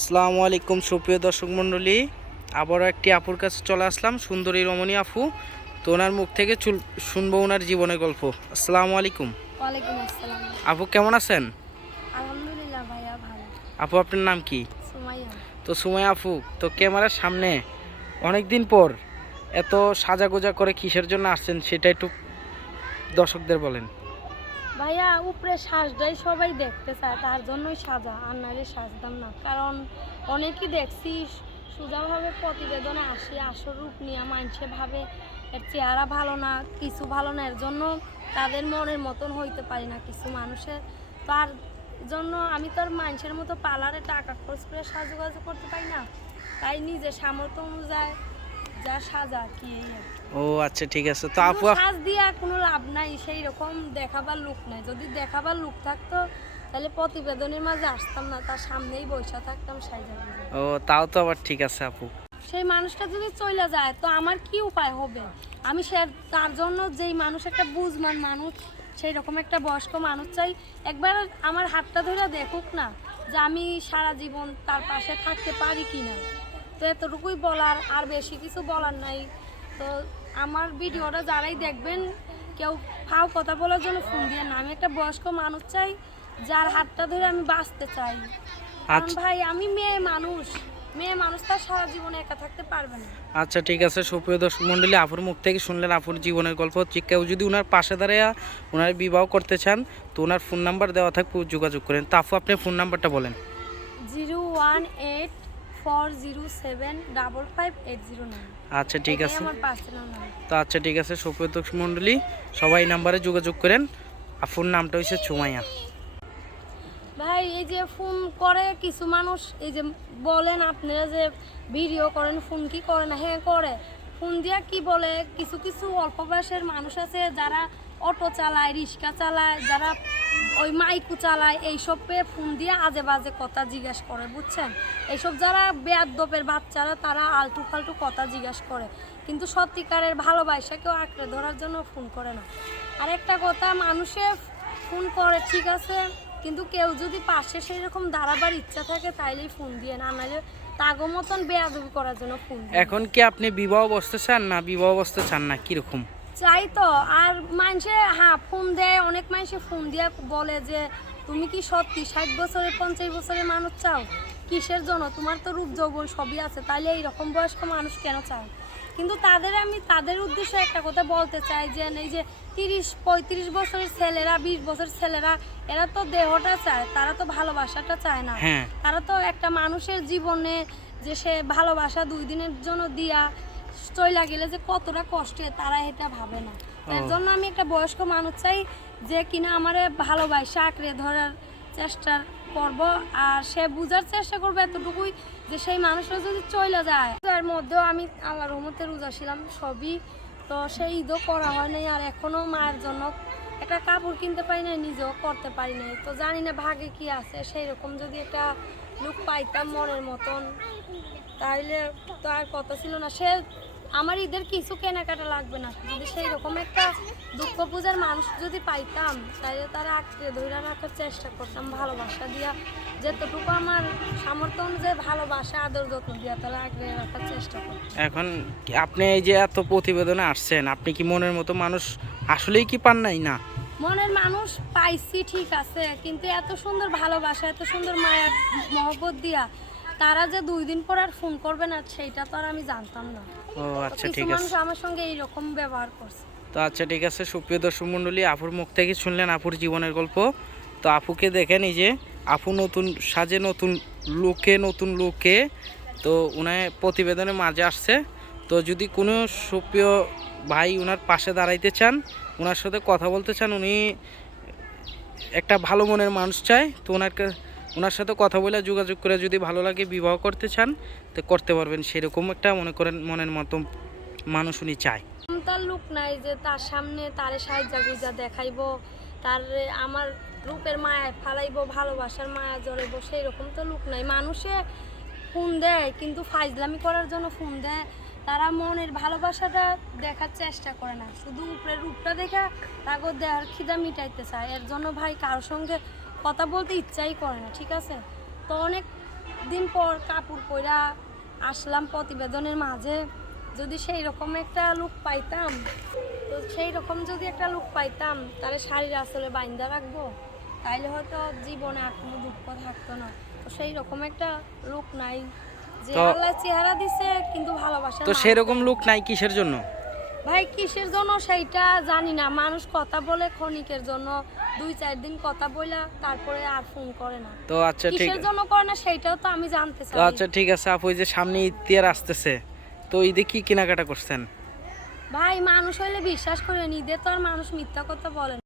আসসালামু আলাইকুম সুপ্রিয় দর্শক মণ্ডলী। আবারও একটি আপুর কাছে চলে আসলাম সুন্দরী রমণী আপু। তো ওনার মুখ থেকে চুল- শুনব ওনার জীবনের গল্প। আসসালামু আলাইকুম। আপু কেমন আছেন? আপু আপনার নাম কি? তো সুমাই আপু তো ক্যামেরার সামনে অনেক দিন পর এত সাজা গোজা করে কিসের জন্য আসছেন সেটা একটু দর্শকদের বলেন। ভাইয়া, উপরে সাজটাই সবাই দেখতে চায়, তার জন্যই সাজা, আর নাহলে সাজতাম না। কারণ অনেকই দেখছি, সোজাভাবে প্রতিবেদনে আসি, আসল রূপ নিয়ে মানুষে ভাবে, এর চেহারা ভালো না, কিছু ভালো না, এর জন্য তাদের মনের মতন হইতে পারি না কিছু মানুষের। তার জন্য আমি তো আর মানুষের মতো পার্লারে টাকা খরচ করে সাজুগাজু করতে পারি না। তাই নিজের সামর্থ্য অনুযায়ী যা সাজা কি। ও আচ্ছা ঠিক আছে। তো আপু সাজ দিয়া কোনো লাভ নাই সেই রকম দেখাবার লুক নাই। যদি দেখাবার লুক থাকতো তাহলে প্রতিবেদনের মাঝে আসতাম না তার সামনেই বসে থাকতাম সাইজা ও তাও তো আবার ঠিক আছে আপু। সেই মানুষটা যদি চলে যায় তো আমার কি উপায় হবে? আমি সে তার জন্য যেই মানুষ একটা বুঝমান মানুষ সেই রকম একটা বয়স্ক মানুষ চাই। একবার আমার হাতটা ধরে দেখুক না যে আমি সারা জীবন তার পাশে থাকতে পারি কি না তো এতটুকুই বলার আর বেশি কিছু বলার নাই। তো আমার ভিডিওটা যারাই দেখবেন কেউ ফাও কথা বলার জন্য ফোন দিয়ে না। আমি একটা বয়স্ক মানুষ চাই যার হাতটা ধরে আমি বাঁচতে চাই। আচ্ছা। ভাই আমি মেয়ে মানুষ। মেয়ে মানুষ তার সারা জীবনে একা থাকতে পারবে না। আচ্ছা ঠিক আছে সুপ্রিয় দর্শক মণ্ডলী আপুর মুখ থেকে শুনলেন আপুর জীবনের গল্প হচ্ছে কেউ যদি ওনার পাশে দাঁড়িয়ে ওনার বিবাহ করতে চান তো ওনার ফোন নাম্বার দেওয়া থাকবে যোগাযোগ করেন। তো আপু আপনি ফোন নাম্বারটা বলেন। Zero one eight four zero seven double five eight zero nine আচ্ছা ঠিক আছে। আমার পার্সোনাল নাম্বার তো আচ্ছা ঠিক আছে সুপ্রিয় দর্শক মণ্ডলী সবাই নাম্বারে যোগাযোগ করেন। আপুর নামটা হচ্ছে ছুমাইয়া ভাই এই যে ফোন করে কিছু মানুষ এই যে বলেন আপনারা যে ভিডিও করেন ফোন কি করে না? হ্যাঁ করে। ফোন দিয়া কি বলে? কিছু কিছু অল্প বয়সের মানুষ আছে যারা অটো চালায়, রিক্সা চালায়, যারা ওই মাইকু চালায়, এইসব পেয়ে ফোন দিয়ে আজে বাজে কথা জিজ্ঞেস করে, বুঝছেন? এইসব যারা বেয়াদ্দপের বাচ্চারা, তারা আলটু ফালটু কথা জিজ্ঞেস করে। কিন্তু সত্যিকারের ভালোবাসা কেউ আঁকড়ে ধরার জন্য ফোন করে না। আর একটা কথা মানুষে ফোন করে, ঠিক আছে? কিন্তু কেউ যদি পাশে সেই রকম দাঁড়াবার ইচ্ছা থাকে তাইলেই ফোন দিয়ে না। নাহলে তাগো মতন বেয়াদবি করার জন্য ফোন এখন কি আপনি বিবাহ বসতে চান না বিবাহ বসতে চান না? কীরকম? চাই তো। আর মানুষে হ্যাঁ ফোন দেয়। অনেক মানুষে ফোন দিয়ে বলে যে তুমি কি সত্যি ষাট বছরের পঞ্চাশ বছরের মানুষ চাও? কিসের জন্য? তোমার তো রূপ যৌবন সবই আছে। তাহলে এইরকম বয়স্ক মানুষ কেন চাও কিন্তু তাদের আমি তাদের উদ্দেশ্যে একটা কথা বলতে চাই যে এই যে তিরিশ পঁয়ত্রিশ বছরের ছেলেরা বিশ বছরের ছেলেরা এরা তো দেহটা চায় তারা তো ভালোবাসাটা চায় না। হ্যাঁ। তারা তো একটা মানুষের জীবনে যে সে ভালোবাসা দুই দিনের জন্য দিয়া চইলা গেলে যে কতটা কষ্টে তারা এটা ভাবে না। ও। জন্য আমি একটা বয়স্ক মানুষ চাই যে কিনা আমার ভালোবাসা আঁকড়ে ধরার চেষ্টা করব আর সে বুঝার চেষ্টা করবে এতটুকুই যে সেই মানুষরা যদি চলে যায় এর মধ্যেও আমি আল্লাহ রহমতে রোজা ছিলাম, সবই। তো সেই ঈদও করা হয় নাই, আর এখনও মায়ের জন্য একটা কাপড় কিনতে পারি নাই, নিজেও করতে পারি নাই। তো জানি না ভাগে কি আছে সেই রকম যদি একটা লুক পাইতাম মনের মতন, তাইলে তো আর কথা ছিল না। সে আমার ঈদের কিছু কেনাকাটা লাগবে না। যদি সেই রকম একটা দুঃখ পূজার মানুষ যদি পাইতাম তাহলে তারা আঁকড়ে ধরে রাখার চেষ্টা করতাম ভালোবাসা দিয়া। যেতটুকু আমার সামর্থ্য অনুযায়ী ভালোবাসা আদর যত্ন দিয়া তারা আঁকড়ে রাখার চেষ্টা করতাম এখন আপনি এই যে এত প্রতিবেদনে আসছেন আপনি কি মনের মতো মানুষ আসলেই কি পান নাই? না। মনের মানুষ পাইছি ঠিক আছে কিন্তু এত সুন্দর ভালোবাসা এত সুন্দর মায়ের মহব্বত দিয়া তারা যে দুই দিন পর আর ফোন করবে না সেইটা তো আর আমি জানতাম না। ও আচ্ছা ঠিক মানুষ আছে। আমার সঙ্গে এইরকম ব্যবহার করছে। তো আচ্ছা ঠিক আছে সুপ্রিয় দর্শক মণ্ডলী আপুর মুখ থেকে শুনলেন আপুর জীবনের গল্প। তো আপুকে দেখেন এই যে আপু নতুন সাজে নতুন লোকে নতুন লোকে তো উনার প্রতিবেদনের মাঝে আসছে। তো যদি কোনো সুপ্রিয় ভাই উনার পাশে দাঁড়াইতে চান ওনার সাথে কথা বলতে চান উনি একটা ভালো মনের মানুষ চায় তো ওনার ওনার সাথে কথা বলে যোগাযোগ করে যদি ভালো লাগে বিবাহ করতে চান, তো করতে পারবেন সেরকম একটা মনে করেন মনের মতো মানুষ উনি চায়। তার লুক নাই যে তার সামনে তারে সাহায্য গুজা দেখাইবো, তার আমার রূপের মায়া ফালাইবো, ভালোবাসার মায়া জড়াইবো সেই রকম তো লুক নাই। মানুষে ফোন দেয়, কিন্তু ফাইজলামি করার জন্য ফোন দেয়। তারা মনের ভালোবাসাটা দেখার চেষ্টা করে না। শুধু উপরের রূপটা দেখা তাকে দেওয়ার খিদা মিটাইতে চায়। এর জন্য ভাই কারোর সঙ্গে কথা বলতে ইচ্ছাই করে না ঠিক আছে? তো অনেক দিন পর কাপড় পরা আসলাম প্রতিবেদনের মাঝে। যদি সেই রকম একটা লুক পাইতাম তো সেই রকম যদি একটা লুক পাইতাম তাহলে শাড়ির আসলে বাইন্দা রাখব। তাইলে হয়তো জীবনে আর কোনো দুঃখ থাকতো না। তো সেই রকম একটা লুক নাই। যে আল্লাহ চেহারা দিছে কিন্তু ভালোবাসা তো সেরকম লোক নাই কিসের জন্য? ভাই কিসের জন্য সেইটা জানি না। মানুষ কথা বলে ক্ষণিকের জন্য। দুই চার দিন কথা বইলা তারপরে আর ফোন করে না। তো আচ্ছা ঠিক কিসের জন্য করে না সেটাও তো আমি জানতে চাই। তো আচ্ছা ঠিক আছে আপু এই যে সামনে ঈদ তিয়ার আসতেছে তো ঈদে কি কেনাকাটা করছেন? ভাই মানুষ হইলে বিশ্বাস করে ঈদে তো আর মানুষ মিথ্যা কথা বলে না।